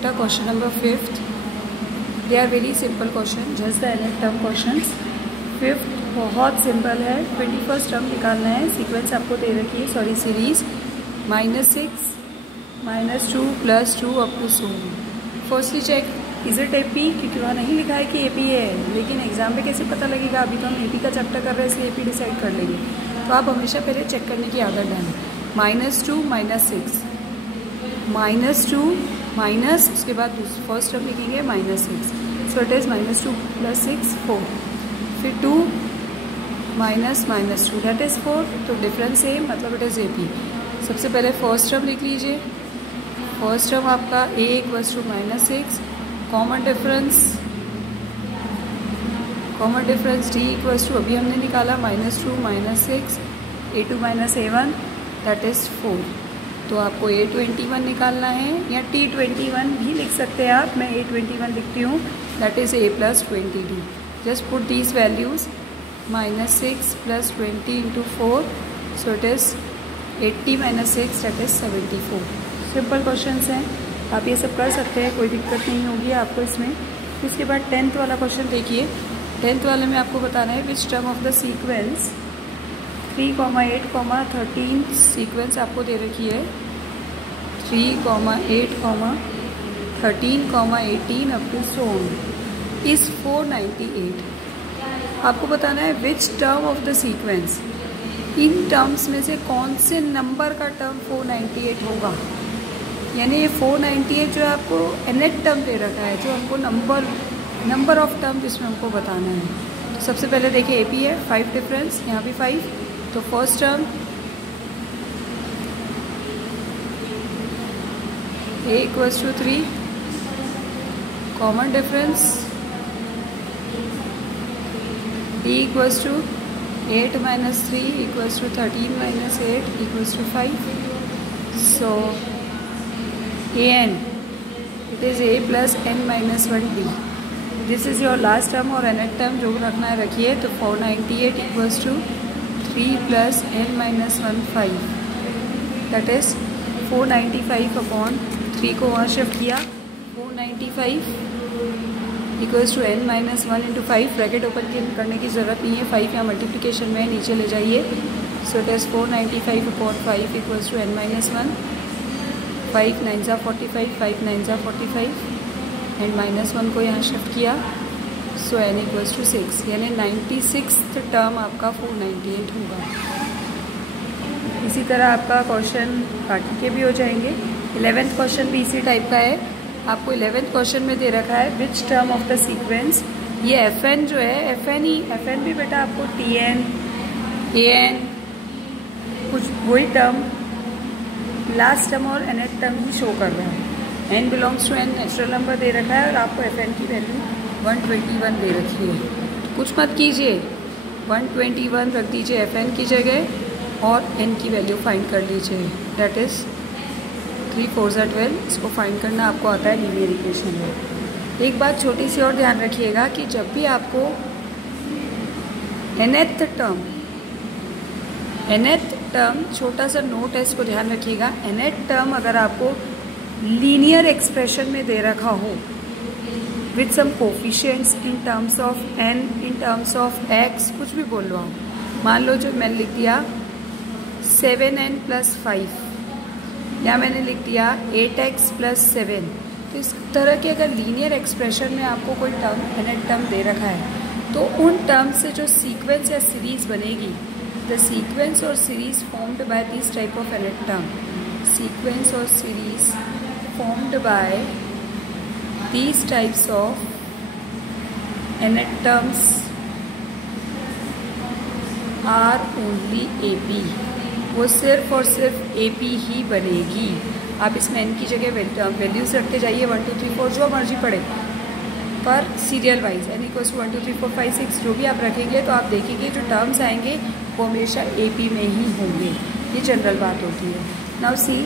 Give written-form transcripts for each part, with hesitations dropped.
Question number 5th. They are very simple question, just the nth term questions. 5th बहुत simple है. 21st term निकालना है. Sequence आपको दे रखी है, sorry series -6 -2 +2 up to so. Firstly check is it AP, क्योंकि वहाँ नहीं लिखा है कि AP है, लेकिन एग्जाम पे कैसे पता लगेगा. अभी तो हम AP का चैप्टर कर रहे हैं, इसलिए AP डिसाइड कर लेंगे. तो आप हमेशा पहले चेक करने की आदत डालें. -2 -6 -2 माइनस, उसके बाद फर्स्ट टर्म लिखेंगे -6. सो इट इज़ -2 + 6 4. फिर 2 -2 दैट इज़ 4. तो डिफरेंस सेम, मतलब इट इज़ AP. सबसे पहले फर्स्ट टर्म लिख लीजिए. फर्स्ट टर्म आपका A = -6. कॉमन डिफरेंस D = अभी हमने निकाला -2 -6 A2 - A1 दैट इज़ 4. तो आपको A21 निकालना है, या T21 भी लिख सकते हैं आप. मैं A21 लिखती हूँ, that is A + 20D. Just put these values. -6 + 20 × 4, so it is 80 - 6 that is 74. Simple questions हैं, आप ये सब कर सकते हैं, कोई दिक्कत नहीं होगी आपको इसमें. इसके बाद 10th वाला क्वेश्चन देखिए. 10th वाले में आपको बताना है which term of the sequence 3, 8, 13 sequence आपको दे रखी है. 3, 8, 13, 18 up to so on is 498. आपको बताना है which term of the sequence, इन टर्म्स में से कौन से नंबर का टर्म 498 होगा. यानी ये 498 जो है आपको nth टर्म दे रखा है, जो हमको नंबर ऑफ टर्म जिसमें हमको बताना है. तो सबसे पहले देखिए AP है, 5 डिफरेंस, यहाँ भी 5. तो first term A = 3, common difference D = 8 - 3 = 13 - 8 = 5. So AN, it is A + n - 1D. This is your last term और nth टर्म जो रखना है रखिए. तो 498 = 3 + n - 1 5, दैट इज़ 495/3 को वहाँ शिफ्ट किया. 495 = n - 1 × 5. ब्रैकेट ओपन करने की ज़रूरत नहीं है, 5 यहाँ मल्टीप्लिकेशन में नीचे ले जाइए. सो इट इज़ 495/5 = n - 1. 5 9 × 45, 5 9 × 45 एंड -1 को यहाँ शिफ्ट किया. सो n = 6, यानी 96th टर्म आपका 498 होगा. इसी तरह आपका क्वेश्चन बाकी के भी हो जाएंगे. 11th क्वेश्चन भी इसी टाइप का है. आपको 11th क्वेश्चन में दे रखा है which term of the sequence. ये FN जो है, FN भी बेटा आपको TN AN कुछ वही टर्म लास्ट टर्म और nth टर्म ही शो कर रहा है. n belongs to n natural number दे रखा है और आपको FN की वैल्यू 121 दे रखी है. तो कुछ मत कीजिए, 121 रख दीजिए FN की जगह और n की वैल्यू फाइंड कर लीजिए. That is 3 4 12. इसको फाइंड करना आपको आता है लीनियर इक्वेशन में. एक बात छोटी सी और ध्यान रखिएगा कि जब भी आपको nth टर्म छोटा सा नोट है, इसको ध्यान रखिएगा. nth टर्म अगर आपको लीनियर एक्सप्रेशन में दे रखा हो with some coefficients in terms of n, in terms of x, कुछ भी बोल लो आप. मान लो जो मैंने लिख दिया 7n + 5, या मैंने लिख दिया 8x + 7. तो इस तरह के अगर लीनियर एक्सप्रेशन में आपको कोई टर्म nth टर्म दे रखा है, तो उन टर्म से जो सीक्वेंस या सीरीज बनेगी, द सीक्वेंस और series formed by this type of nth term, sequence और series formed by these types of nth terms are only AP. वो सिर्फ और सिर्फ AP ही बनेगी. आप इसमें n की जगह वैल्यूज रखते जाइए, 1 2 3 4 जो मर्जी पड़े, पर सीरियल वाइज n = 1 2 3 4 5 6 जो भी आप रखेंगे, तो आप देखेंगे जो टर्म्स आएंगे वो हमेशा AP में ही होंगे. ये जनरल बात होती है. नाउ सी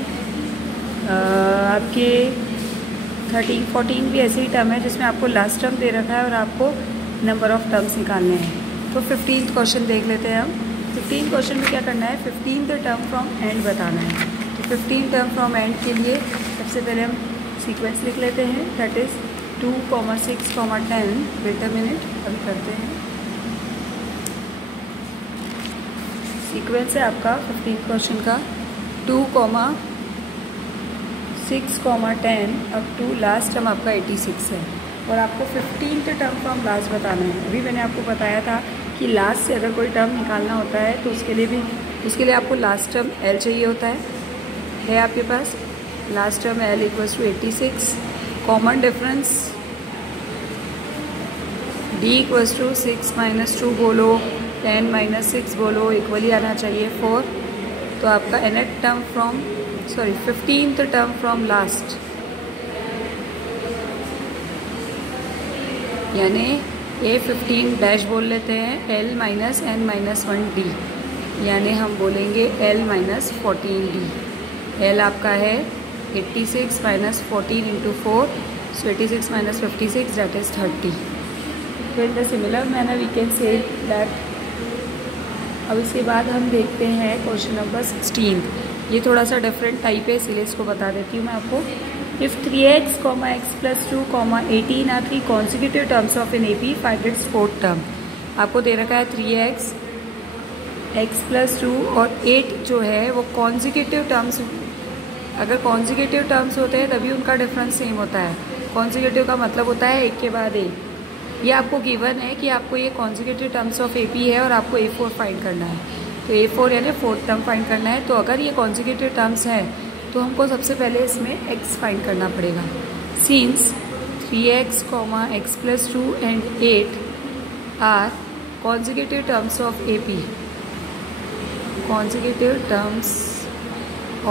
आपके 13 14 भी ऐसे ही टर्म है जिसमें आपको लास्ट टर्म दे रखा है और आपको नंबर ऑफ टर्म्स निकालने हैं. तो 15th क्वेश्चन देख लेते हैं हम. 15th क्वेश्चन में क्या करना है, 15th टर्म फ्रॉम एंड बताना है. तो 15th टर्म फ्रॉम एंड के लिए सबसे पहले हम सीक्वेंस लिख लेते हैं, that is 2, 6, 10. Wait a minute, अभी करते हैं। सीक्वेंस है आपका 15th क्वेश्चन का 2, 6, 10 अप टू लास्ट टर्म आपका 86 है, और आपको 15th टर्म फ्रॉम लास्ट बताना है। अभी मैंने आपको बताया था कि लास्ट से अगर कोई टर्म निकालना होता है तो उसके लिए आपको लास्ट टर्म L चाहिए होता है आपके पास। Last term L equals to 86, common difference D equals to 6 - 2 बोलो, 10 - 6 बोलो, इक्वली आना चाहिए 4। तो आपका nth term from 15th term from last, यानी ये 15 डैश बोल लेते हैं, L - n - 1D, यानी हम बोलेंगे L - 14D। L आपका है 86 - 14 × 4, so 86 - 56, that is 30. So in the similar manner we can say that। अब इसके बाद हम देखते हैं क्वेश्चन नंबर 16। ये थोड़ा सा डिफरेंट टाइप है, इसलिए इसको बता देती हूँ मैं आपको। If 3x, x + 2, 18 are 3 consecutive terms of an AP, find its fourth term. आपको दे रखा है 3x, x + 2 और 8 जो है वो कॉन्जिक्यूटिव टर्म्स। अगर कॉन्जिक्यूटिव टर्म्स होते हैं तभी उनका डिफरेंस सेम होता है। कॉन्जिक्यूटिव का मतलब होता है एक के बाद एक। ये आपको गिवन है कि आपको ये कॉन्जिक्यूटिव टर्म्स ऑफ AP है और आपको A4 फाइंड करना है। तो A4 यानी फोर्थ टर्म फाइंड करना है। तो अगर ये कॉन्जिक्यूटिव टर्म्स हैं तो हमको सबसे पहले इसमें x फाइंड करना पड़ेगा। Since 3x, x + 2 and 8 are consecutive terms of AP, consecutive terms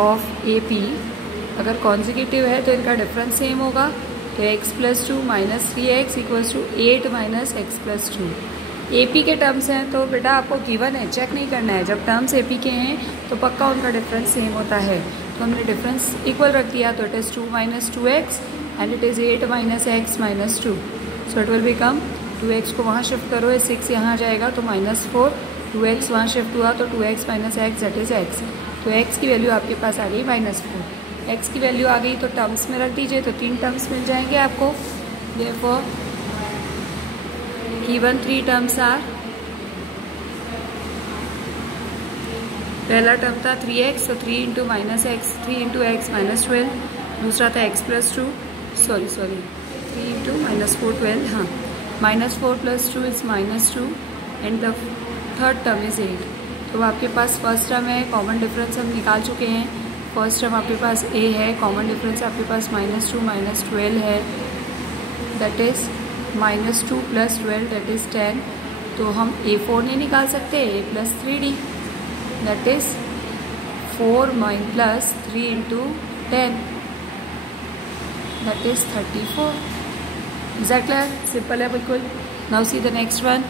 of AP अगर कॉन्जिक्यूटिव है तो इनका डिफरेंस सेम होगा। तो x + 2 - 3x equals to 8 - x + 2। AP के टर्म्स हैं तो बेटा आपको गिवन है, चेक नहीं करना है। जब टर्म्स AP के हैं तो पक्का उनका डिफरेंस सेम होता है। तो हमने डिफरेंस इक्वल रख दिया, तो it is 2 - 2x and it is 8 - x - 2। So it will become 2x को वहाँ शिफ्ट करो, 6 यहाँ जाएगा तो -4, 2x वहाँ शिफ्ट हुआ तो 2x - x that is x। तो x की वैल्यू आपके पास आ गई -4। x की वैल्यू आ गई तो टर्म्स में रख दीजिए, तो 3 टर्म्स मिल जाएंगे आपको। देयरफॉर गिवन 3 टर्म्स आर, पहला टर्म था 3x, तो 3 × -x, 3 × x - 12। दूसरा था x + 2, सॉरी 3 × -4 12, हाँ, -4 + 2 is -2 and the third term is 8। तो आपके पास फर्स्ट टर्म है, कॉमन डिफरेंस हम निकाल चुके हैं। फर्स्ट टर्म आपके पास a है, कॉमन डिफरेंस आपके पास -2 - 12 है, दैट इज़ -2 + 12 दैट इज़ 10। तो हम A4 नहीं निकाल सकते, a + 3D that is 4 + 3 × 10 that is 34। Is that clear? Simple है बिल्कुल। Now see the next one.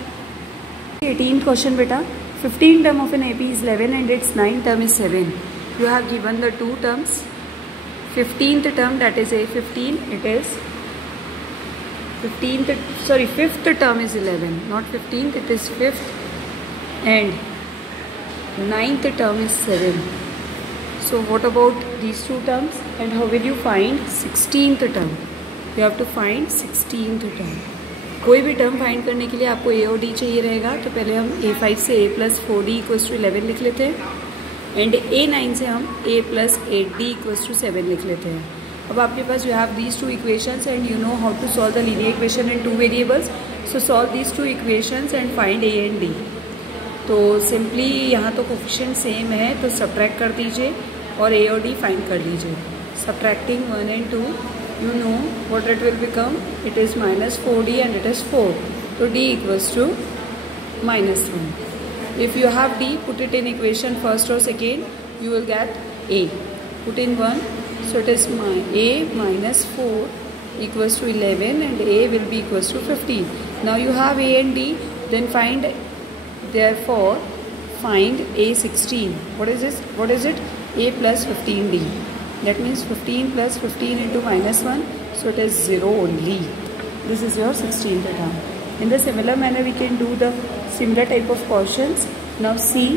18th question बेटा। 15th term of an AP is 11 and its 9th term is 7. You have given the 2 terms. 15th term, that is A15, it is 5th term is 11, not 15th, it is 5th, and 9th term is 7. So what about these 2 terms, and how will you find 16th term? You have to find 16th term. कोई भी term find करने के लिए आपको A और D चाहिए रहेगा। तो पहले हम A5 से A + 4D = 11 लिख लेते हैं, एंड A9 से हम A + 8D = 7 लिख लेते हैं। अब आपके पास you have these 2 equations and you know how to solve the linear equation in 2 variables. So solve these 2 equations and find A and D। तो सिंपली यहाँ तो कोफिशिएंट सेम है तो सब्ट्रैक्ट कर दीजिए और A और D फाइंड कर लीजिए। Subtracting 1 and 2, you know what it will become, it is -4D and it is 4, so D equals to -1. If you have D, put it in equation first or second, you will get A. Put in 1, so it is A - 4 equals to 11 and A will be equals to 15. Now you have A and D, then therefore find A16. What is it? A + 15D. That means 15 + 15 × -1, so it is 0 only. This is your 16th term. In the similar manner, we can do the similar type of questions. Now see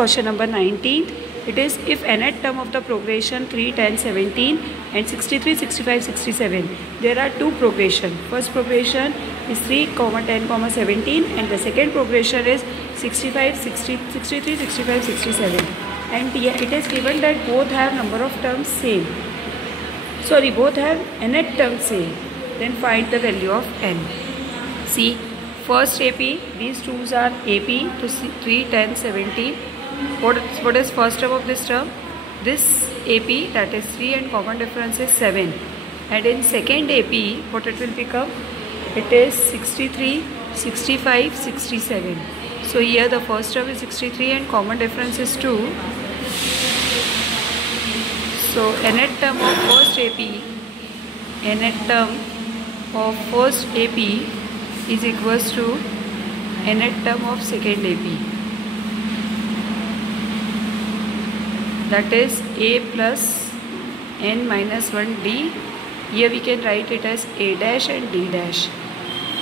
question number 19. It is if nth term of the progression 3, 10, 17 and 63, 65, 67. There are two progression. First progression is 3, 10, 17 and the second progression is 65, 60, 63, 65, 67. And it is given that both have number of terms same. Sorry, both have nth terms same. Then find the value of n. See, first AP, these twos are AP to 3, 10, 17. What is first term of this term? This AP, that is 3 and common difference is 7. And in second AP, what it will become? It is 63, 65, 67. So here the first term is 63 and common difference is 2. So nth term of first AP, nth term of first AP is equals to nth term of second AP. That is a plus n minus 1d. Here we can write it as a dash and d dash.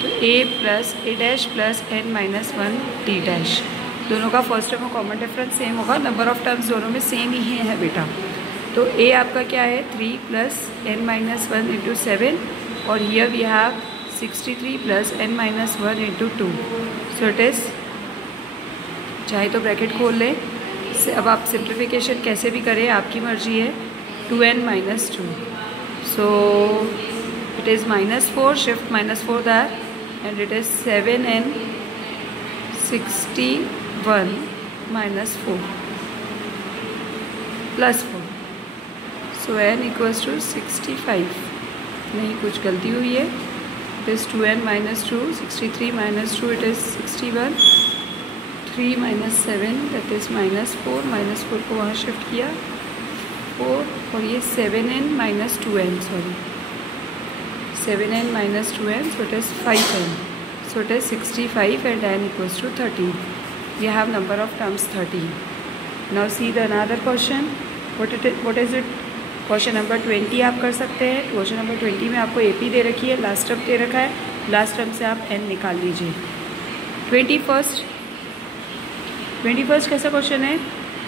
तो a dash plus n minus 1 d dash. दोनों का first term और common difference same होगा. Number of terms दोनों में same ही है बेटा. तो a आपका क्या है 3 प्लस n माइनस 1 इंटू 7 और here we have 63 plus n minus 1 into 2. So it is, चाहे तो ब्रैकेट खोल लें. अब आप सिंप्लीफिकेशन कैसे भी करें, आपकी मर्जी है. 2n minus 2. So it is minus 4, shift minus 4 that and it is 7n 61 minus 4 plus 4. So n equals to 65. नहीं, कुछ गलती हुई है. It is 2n minus 2, 63 minus 2, it is 61. 3 minus 7, that is minus 4. minus 4 को वहाँ shift किया 4 और ये 7n minus 2n, sorry 7n minus 2n, so it is 5n. So it is 65 and n equals to 13. We have number of terms 13. Now see the another question. What is it? Question number 20 आप कर सकते हैं. Question number 20 में आपको AP दे रखी है, last term दे रखा है. लास्ट टर्म से आप n निकाल लीजिए. 21st कैसा क्वेश्चन है?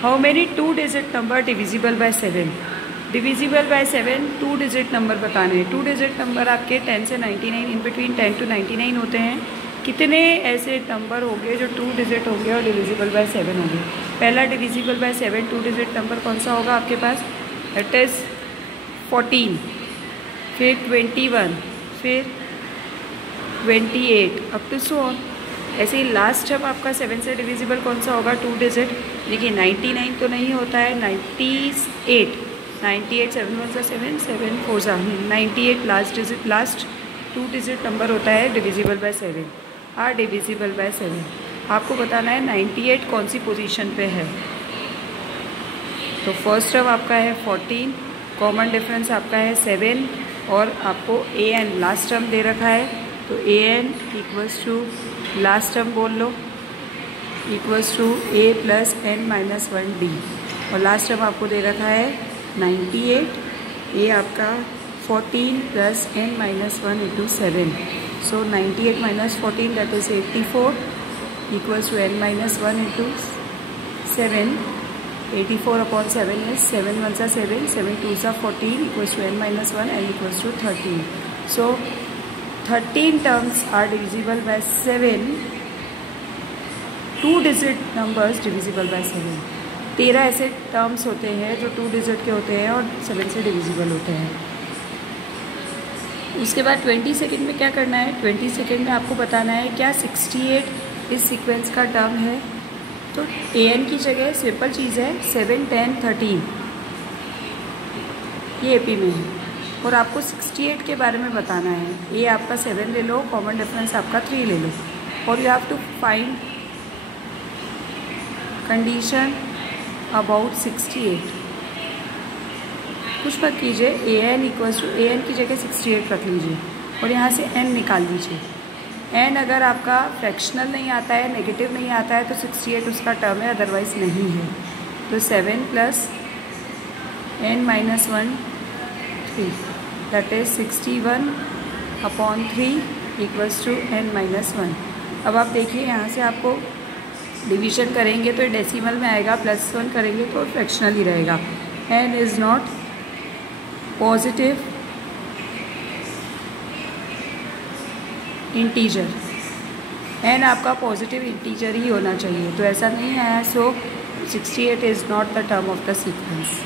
How many 2 digit number divisible by 7? Divisible by 7 2 digit number बताने हैं. 2 डिजिट नंबर आपके 10 से 99, इन बिटवीन 10 to 99 होते हैं. कितने ऐसे नंबर होंगे जो 2 डिजिट होंगे और डिविजिबल बाय 7 होंगे? पहला डिविजिबल बाय 7 2 डिजिट नंबर कौन सा होगा आपके पास? इट इज़ 14, फिर 21, फिर 28 अप टू सो ऑन. ऐसे ही लास्ट जब आपका 7 से डिविजिबल कौन सा होगा 2 डिजिट? देखिए 99 तो नहीं होता है, 98, 7 1 सा 7, 7 4 सा 98 लास्ट 2 डिजिट नंबर होता है divisible by 7. Are divisible by 7. आपको बताना है 98 कौन सी पोजीशन पे है. तो फर्स्ट टर्म आपका है 14, कॉमन डिफरेंस आपका है 7 और आपको ए एन लास्ट टर्म दे रखा है. तो A N equals to last term बोल लो equals to A plus N minus 1 D और लास्ट टर्म आपको दे रखा है 98. ए आपका 14 plus n minus 1 into 7. So 98 minus 14 that is 84 equals to n minus 1 into 7. 84 upon 7 is 7 1 सा 7, 7 2 सा 14 equals to n minus 1 and equals to 13. So 13 terms are divisible by 7. 2 digit numbers divisible by 7. 13 ऐसे terms होते हैं जो 2 digit के होते हैं और 7 से डिविजिबल होते हैं. उसके बाद 20 सेकेंड में क्या करना है? 20 सेकेंड में आपको बताना है क्या 68 इस सीक्वेंस का टर्म है. तो ए एन की जगह सिंपल चीज़ है 7 10 13 ये ए पी में है और आपको 68 के बारे में बताना है. ए आपका 7 ले लो, कॉमन डिफरेंस आपका 3 ले लो और you have to find condition about 68. कुछ मत कीजिए, A N equals to A N की जगह 68 रख लीजिए और यहाँ से एन निकाल लीजिए. एन अगर आपका फ्रैक्शनल नहीं आता है, नेगेटिव नहीं आता है तो 68 उसका टर्म है, अदरवाइज नहीं है. तो 7 plus N minus 1 3 that is 61 upon 3 equals to n minus 1. अब आप देखिए यहाँ से आपको डिवीजन करेंगे तो डेसिमल में आएगा, +1 करेंगे तो फ्रैक्शनल ही रहेगा। n is not positive integer, n आपका पॉजिटिव इंटीजर ही होना चाहिए, तो ऐसा नहीं आया, सो 68 is not the term of the sequence.